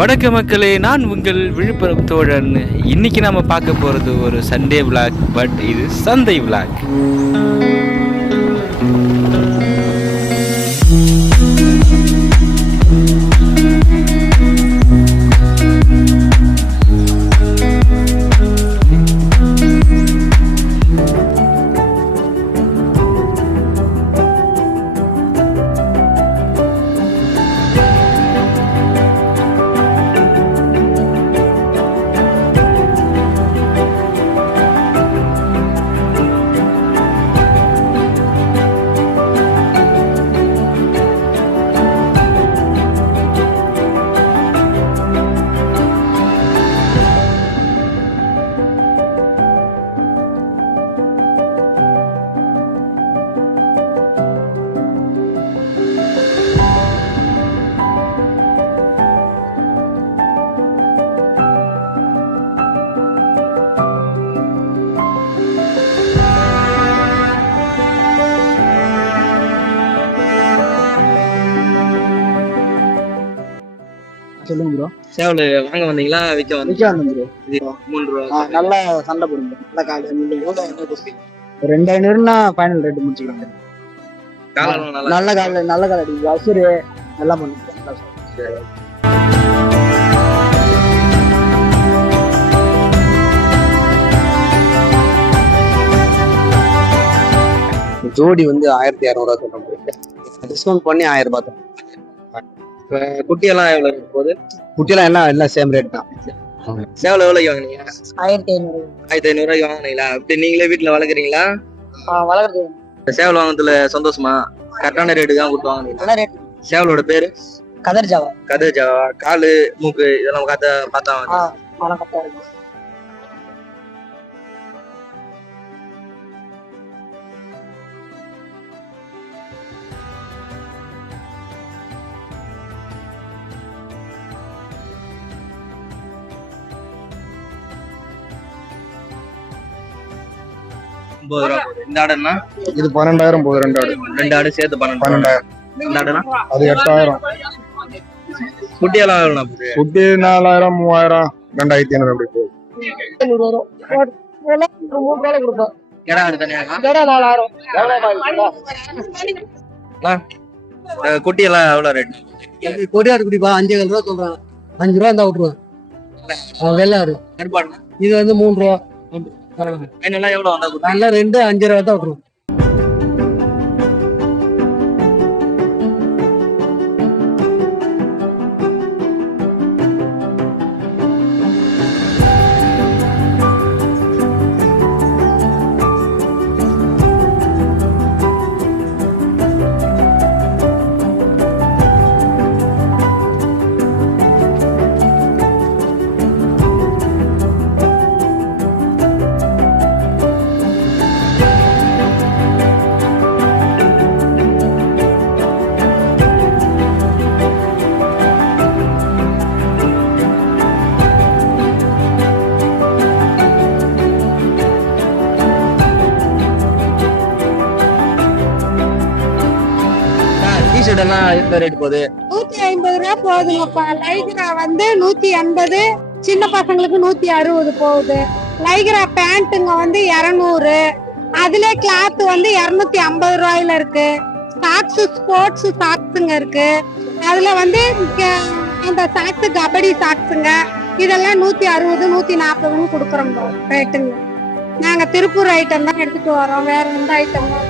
வணக்க மக்களே, நான் உங்கள் விழுப்புரம் தோழன். இன்னைக்கு நாம பார்க்க போறது ஒரு சண்டே விளாக், பட் இது சந்தை விளாக். சொல்லுங்க ப்ரோ. சேவல் வாங்க வந்தீங்களா விற்க வந்தேன் ப்ரோ. 3 ரூபா. நல்லா சண்டை போடுங்க. நல்லா காலை 2500னா ஃபைனல் ரேட் முடிச்சுக்கலாம். நல்ல காலை அடி அசுரு எல்லாம் பண்ணுங்க. ஜோடி வந்து 1200 சொல்றேன். டிஸ்கவுண்ட் பண்ணி 1000 ரூபாய் தான். குட்டியெல்லாம் எவ்வளவு இருக்கு போகுது? குட்டியெல்லாம் எல்லாம் சேம் ரேட் தான். சேவல் எவ்வளவு வாங்குனீங்க? 1500. 1500 ரூபாய்க்கு வாங்குனீங்களா? அப்படி நீங்களே வீட்டுல வளர்க்குறீங்களா? வளர்க்குறது. சேவல் வாங்குறதுல சந்தோஷமா? கரெக்டான ரேட்டு தான் கொடுத்து வாங்குனீங்க. சேவலோட பேரு கதர்ஜாவா. காலு மூக்கு இதெல்லாம் பார்த்தா இந்த ஆடுனா இது 12,000 போகுது. ரெண்டு ஆடு சேர்த்து 12,000. இந்த ஆடுனா அது 8,000. குட்டியெல்லாம் எவ்வளோ? குட்டி 4,000, 3,000, 2,500 அப்படி போகுது. கிடா ஆடு தனியாக குட்டியெல்லாம் எவ்வளோ ரேட்? கொடியாடு குடிப்பா 5,000 ரூபா சொல்றான். 5 ரூபா இருந்தா விட்டுருவேன். வெள்ளாடு இது வந்து 3 ரூபா. எவ்வளோ வந்தா நல்லா 2 5 ரூபா தான் விட்டுருவோம். ரேட் போகுது? 150 ரூபா போகுதுங்கப்பா. லைக்ரா வந்து 180, சின்ன பசங்களுக்கு 160 போகுது. லைக்ரா பேண்ட்டுங்க வந்து 200, அதுல கிளாத் வந்து 250 ரூபாயில இருக்கு. சாக்ஸ் ஸ்போர்ட்ஸ் சாக்ஸுங்க இருக்கு. அதுல வந்து அந்த சாக்ஸ் கபடி சாக்ஸுங்க இதெல்லாம் 160 140 கொடுக்குறோம் ரேட்டுங்க. நாங்க திருப்பூர் ஐட்டம் தான் எடுத்துட்டு வரோம், வேற எந்த ஐட்டம் தான்.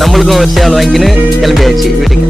நம்மளுக்கும் ஒரு சேவல் வாங்கின்னு கிளம்பியாச்சு வீட்டுக்கு.